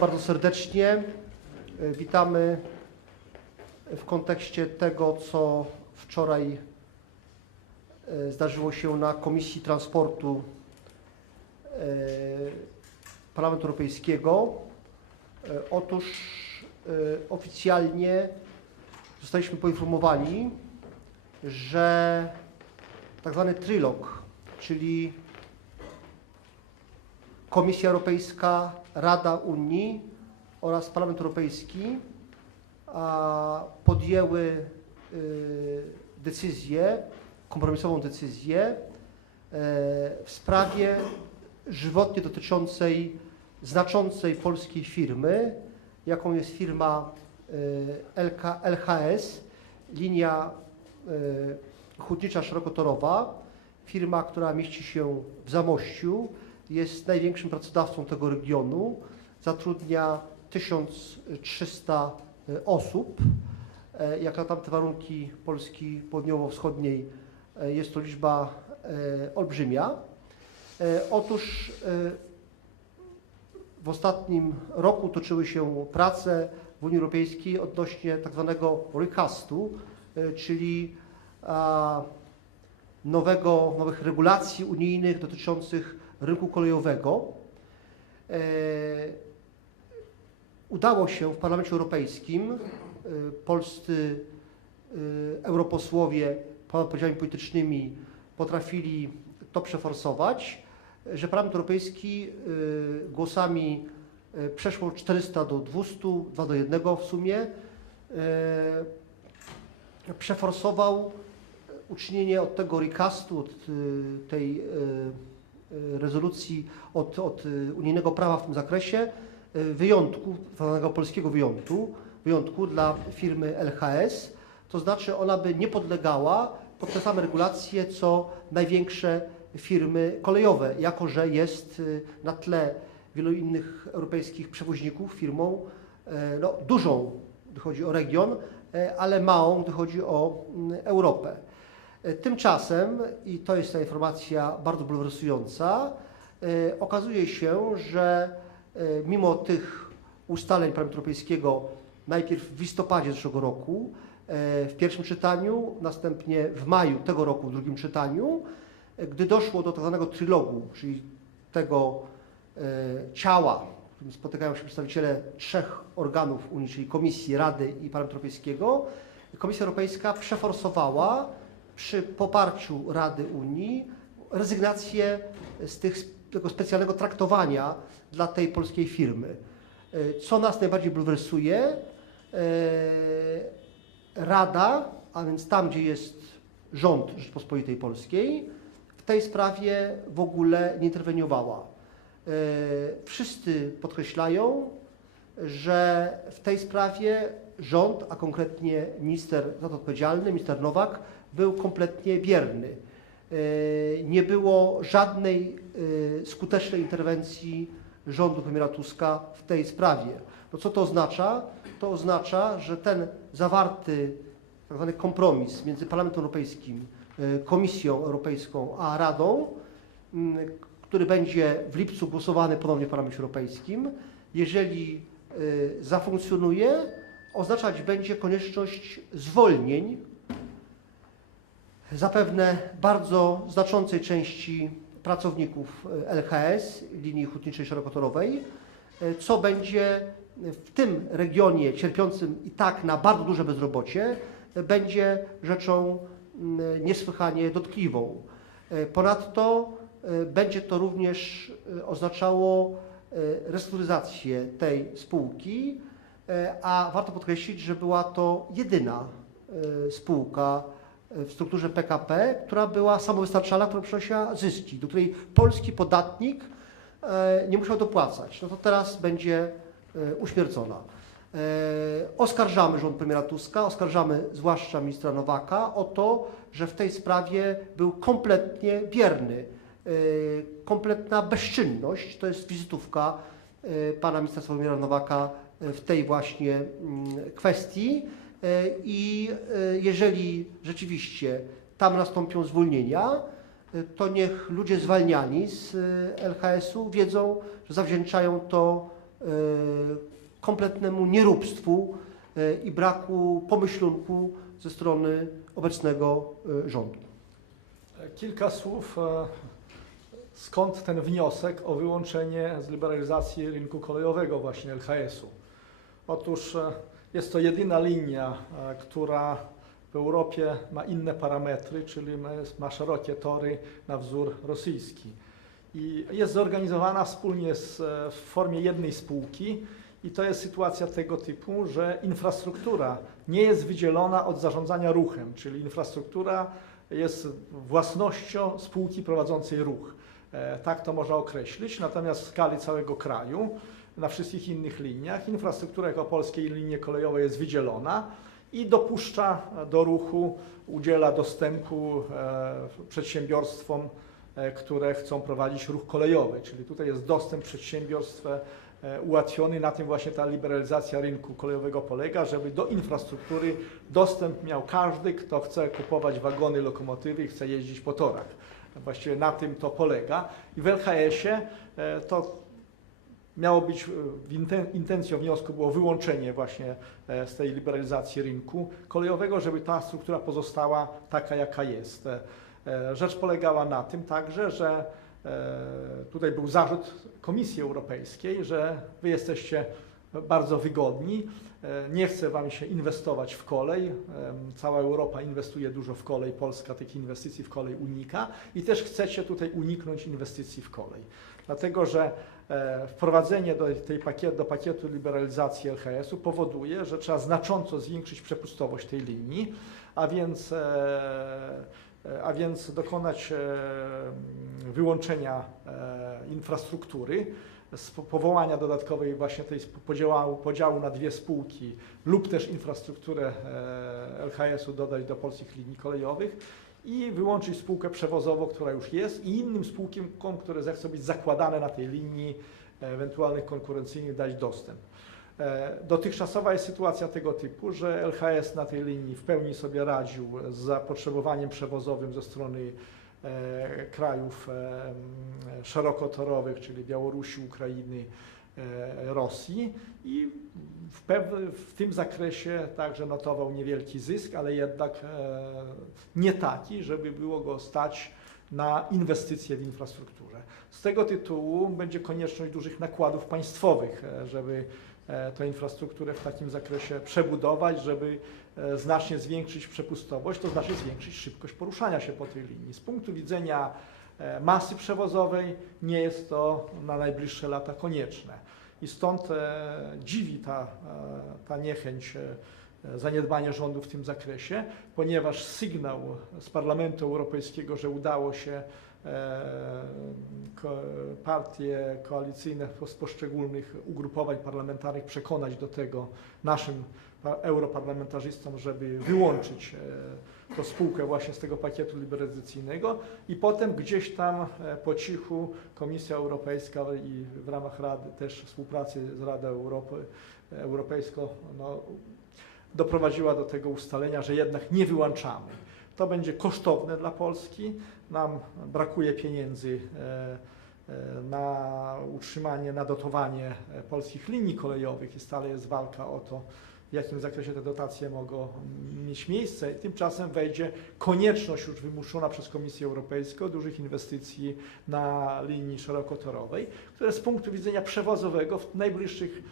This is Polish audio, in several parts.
Bardzo serdecznie e, witamy w kontekście tego, co wczoraj e, zdarzyło się na Komisji Transportu e, Parlamentu Europejskiego. Otóż oficjalnie zostaliśmy poinformowani, że tak zwany trilog, czyli Komisja Europejska, Rada Unii oraz Parlament Europejski podjęły y, decyzję, kompromisową decyzję e, w sprawie żywotnie dotyczącej znaczącej polskiej firmy, jaką jest firma LK, LHS, linia y, hutnicza szerokotorowa, firma, która mieści się w Zamościu, jest największym pracodawcą tego regionu, zatrudnia 1300 osób. E, Jak na tamte warunki Polski południowo-wschodniej e, jest to liczba e, olbrzymia. E, Otóż e, w ostatnim roku toczyły się prace w Unii Europejskiej odnośnie tak zwanego recastu, e, czyli nowego, nowych regulacji unijnych dotyczących rynku kolejowego. E, Udało się w Parlamencie Europejskim, e, polscy e, europosłowie ponad podziałami politycznymi potrafili to przeforsować, że Parlament Europejski głosami przeszło 400 do 200, 2 do 1 w sumie, przeforsował uczynienie od tego recastu, od tej rezolucji, od, od y, unijnego prawa w tym zakresie y, wyjątku, zwanego polskiego wyjątku, wyjątku dla firmy LHS, to znaczy ona by nie podlegała pod te same regulacje, co największe firmy kolejowe, jako że jest y, na tle wielu innych europejskich przewoźników firmą no, dużą, gdy chodzi o region, ale małą, gdy chodzi o mm, Europę. Tymczasem, i to jest ta informacja bardzo bulwersująca, e, okazuje się, że e, mimo tych ustaleń Parlamentu Europejskiego, najpierw w listopadzie zeszłego roku, e, w pierwszym czytaniu, następnie w maju tego roku w drugim czytaniu, gdy doszło do tak zwanego trilogu, czyli tego ciała, w którym spotykają się przedstawiciele trzech organów Unii, czyli Komisji, Rady i Parlamentu Europejskiego, Komisja Europejska przeforsowała przy poparciu Rady Unii rezygnację z tych, tego specjalnego traktowania dla tej polskiej firmy. E, Co nas najbardziej bulwersuje, e, Rada, a więc tam, gdzie jest rząd Rzeczpospolitej Polskiej, w tej sprawie w ogóle nie interweniowała. E, Wszyscy podkreślają, że w tej sprawie rząd, a konkretnie minister za to odpowiedzialny, minister Nowak, był kompletnie bierny. E, Nie było żadnej e, skutecznej interwencji rządu premiera Tuska w tej sprawie. No co to oznacza? To oznacza, że ten zawarty tak zwany kompromis między Parlamentem Europejskim, e, Komisją Europejską a Radą, który będzie w lipcu głosowany ponownie w Parlamencie Europejskim, jeżeli zafunkcjonuje, oznaczać będzie konieczność zwolnień zapewne bardzo znaczącej części pracowników y, LHS, linii hutniczej szerokotorowej, y, co będzie w tym regionie cierpiącym i tak na bardzo duże bezrobocie, y, będzie rzeczą niesłychanie dotkliwą. Ponadto będzie to również oznaczało restrukturyzację tej spółki, a warto podkreślić, że była to jedyna spółka w strukturze PKP, która była samowystarczalna, która przynosiła zyski, do której polski podatnik y, nie musiał dopłacać. No to teraz będzie y, uśmiercona. E, Oskarżamy rząd premiera Tuska, oskarżamy zwłaszcza ministra Nowaka o to, że w tej sprawie był kompletnie bierny. E, Kompletna bezczynność to jest wizytówka e, pana ministra Sławomira Nowaka e, w tej właśnie mm, kwestii. E, I e, jeżeli rzeczywiście tam nastąpią zwolnienia, e, to niech ludzie zwalniani z LHS-u wiedzą, że zawdzięczają to kompletnemu nieróbstwu i braku pomyślunku ze strony obecnego rządu. Kilka słów, skąd ten wniosek o wyłączenie z liberalizacji rynku kolejowego właśnie LHS-u. Otóż jest to jedyna linia, e, która w Europie ma inne parametry, czyli ma- szerokie tory na wzór rosyjski. I jest zorganizowana wspólnie z, e, w formie jednej spółki i to jest sytuacja tego typu, że infrastruktura nie jest wydzielona od zarządzania ruchem, czyli infrastruktura jest własnością spółki prowadzącej ruch. E, Tak to można określić. Natomiast w skali całego kraju, na wszystkich innych liniach, infrastruktura jako polskiej linie kolejowej jest wydzielona i dopuszcza do ruchu, udziela dostępu e, przedsiębiorstwom, e, które chcą prowadzić ruch kolejowy. Czyli tutaj jest dostęp przedsiębiorstw e, ułatwiony. Na tym właśnie ta liberalizacja rynku kolejowego polega, żeby do infrastruktury dostęp miał każdy, kto chce kupować wagony, lokomotywy i chce jeździć po torach. Właściwie na tym to polega. I w LHS-ie to miało być, e, intencją wniosku było wyłączenie właśnie e, z tej liberalizacji rynku kolejowego, żeby ta struktura pozostała taka, jaka jest. E, Rzecz polegała na tym także, że tutaj był zarzut Komisji Europejskiej, że wy jesteście bardzo wygodni, e, nie chce wam się inwestować w kolej. Em, Cała Europa inwestuje dużo w kolej, Polska tych inwestycji w kolej unika i też chcecie tutaj uniknąć inwestycji w kolej. Dlatego, że e, wprowadzenie do, tej pakiet, do pakietu liberalizacji LHS-u powoduje, że trzeba znacząco zwiększyć przepustowość tej linii, a więc, e, e, a więc dokonać e, wyłączenia e, infrastruktury, z po- powołania dodatkowej właśnie tej podziału, podziału na dwie spółki lub też infrastrukturę e, LHS-u dodać do polskich linii kolejowych i wyłączyć spółkę przewozową, która już jest i innym spółkom, które zechcą być zakładane na tej linii, e, ewentualnych konkurencyjnych dać dostęp. E, Dotychczasowa jest sytuacja tego typu, że LHS na tej linii w pełni sobie radził z zapotrzebowaniem przewozowym ze strony krajów szerokotorowych, czyli Białorusi, Ukrainy, e, Rosji i w, w tym zakresie także notował niewielki zysk, ale jednak e, nie taki, żeby było go stać na inwestycje w infrastrukturę. Z tego tytułu będzie konieczność dużych nakładów państwowych, e, żeby tę infrastrukturę w takim zakresie przebudować, żeby znacznie zwiększyć przepustowość, to znaczy zwiększyć szybkość poruszania się po tej linii. Z punktu widzenia masy przewozowej nie jest to na najbliższe lata konieczne. I stąd e, dziwi ta, e, ta niechęć, e, zaniedbanie rządu w tym zakresie, ponieważ sygnał z Parlamentu Europejskiego, że udało się e, partie koalicyjne z poszczególnych ugrupowań parlamentarnych przekonać do tego naszym pa- europarlamentarzystom, żeby wyłączyć e, tą spółkę właśnie z tego pakietu liberalizacyjnego i potem gdzieś tam e, po cichu Komisja Europejska i w ramach Rady też współpracy z Radą Europy, Europejską no, doprowadziła do tego ustalenia, że jednak nie wyłączamy. To będzie kosztowne dla Polski. Nam brakuje pieniędzy e, e, na utrzymanie, na dotowanie polskich linii kolejowych i stale jest walka o to, w jakim zakresie te dotacje mogą mieć miejsce. Tymczasem wejdzie konieczność już wymuszona przez Komisję Europejską dużych inwestycji na linii szerokotorowej, które z punktu widzenia przewozowego w najbliższych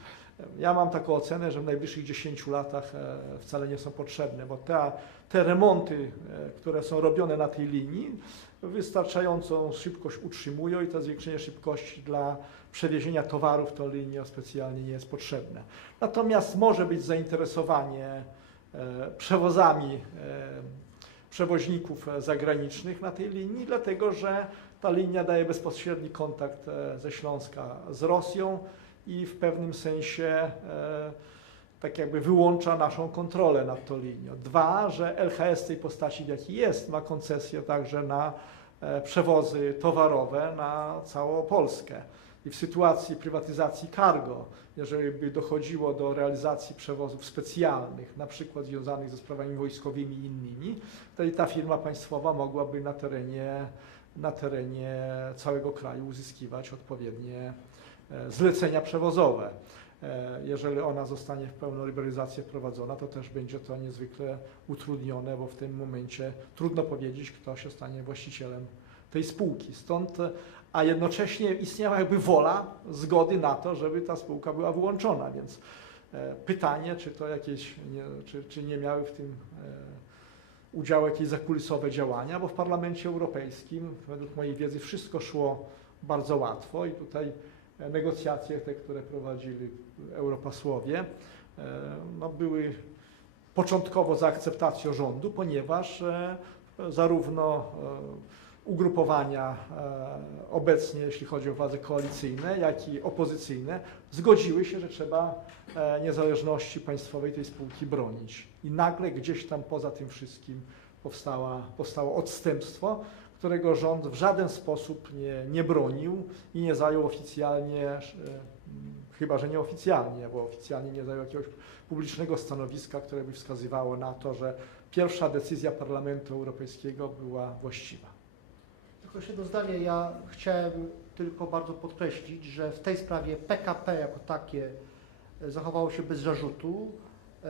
ja mam taką ocenę, że w najbliższych 10 latach e, wcale nie są potrzebne, bo te, te remonty, e, które są robione na tej linii, wystarczającą szybkość utrzymują i to zwiększenie szybkości dla przewiezienia towarów tą linią specjalnie nie jest potrzebne. Natomiast może być zainteresowanie e, przewozami przewoźników zagranicznych na tej linii, dlatego że ta linia daje bezpośredni kontakt ze Śląska z Rosją i w pewnym sensie e, tak jakby wyłącza naszą kontrolę nad tą linią. Dwa, że LHS w tej postaci, w jakiej jest, ma koncesję także na e, przewozy towarowe na całą Polskę. I w sytuacji prywatyzacji cargo, jeżeli by dochodziło do realizacji przewozów specjalnych, na przykład związanych ze sprawami wojskowymi i innymi, wtedy ta firma państwowa mogłaby na terenie, na terenie całego kraju uzyskiwać odpowiednie zlecenia przewozowe. E, Jeżeli ona zostanie w pełną liberalizację wprowadzona, to też będzie to niezwykle utrudnione, bo w tym momencie trudno powiedzieć, kto się stanie właścicielem tej spółki. Stąd, e, a jednocześnie istniała jakby wola zgody na to, żeby ta spółka była wyłączona, więc e, pytanie, czy to jakieś, nie, czy, czy nie miały w tym e, udziału jakieś zakulisowe działania, bo w Parlamencie Europejskim, według mojej wiedzy, wszystko szło bardzo łatwo i tutaj e, negocjacje te, które prowadzili europosłowie, e, no, były początkowo za akceptacją rządu, ponieważ e, zarówno e, ugrupowania obecnie, jeśli chodzi o władze koalicyjne, jak i opozycyjne, zgodziły się, że trzeba niezależności państwowej tej spółki bronić. I nagle gdzieś tam poza tym wszystkim powstała, powstało odstępstwo, którego rząd w żaden sposób nie, nie bronił i nie zajął oficjalnie, e, chyba że nieoficjalnie, bo oficjalnie nie zajął jakiegoś publicznego stanowiska, które by wskazywało na to, że pierwsza decyzja Parlamentu Europejskiego była właściwa. Tylko jeszcze jedno zdanie. Ja chciałem tylko bardzo podkreślić, że w tej sprawie PKP jako takie e, zachowało się bez zarzutu. E,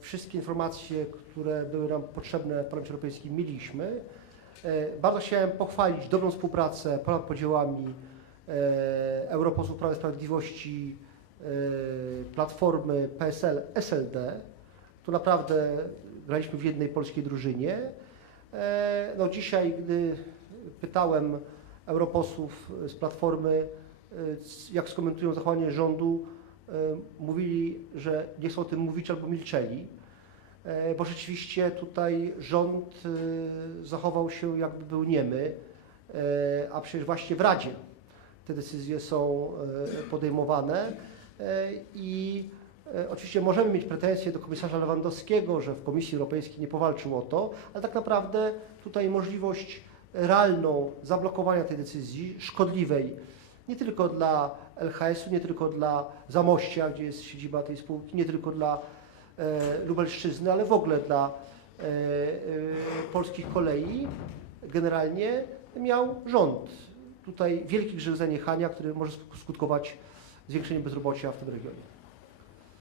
Wszystkie informacje, które były nam potrzebne w Parlamencie Europejskim mieliśmy. E, Bardzo chciałem pochwalić dobrą współpracę ponad podziałami e, europosłów Prawa i Sprawiedliwości, e, Platformy PSL, SLD. Tu naprawdę graliśmy w jednej polskiej drużynie. No dzisiaj, gdy pytałem europosłów z Platformy, jak skomentują zachowanie rządu, mówili, że nie chcą o tym mówić albo milczeli, bo rzeczywiście tutaj rząd e, zachował się jakby był niemy, e, a przecież właśnie w Radzie te decyzje są e, podejmowane. E, i e, oczywiście możemy mieć pretensje do komisarza Lewandowskiego, że w Komisji Europejskiej nie powalczył o to, ale tak naprawdę tutaj możliwość realną zablokowania tej decyzji szkodliwej nie tylko dla LHS-u, nie tylko dla Zamościa, gdzie jest siedziba tej spółki, nie tylko dla e, Lubelszczyzny, ale w ogóle dla e, e, polskich kolei generalnie miał rząd. Tutaj wielki grzech zaniechania, który może skutkować zwiększeniem bezrobocia w tym regionie.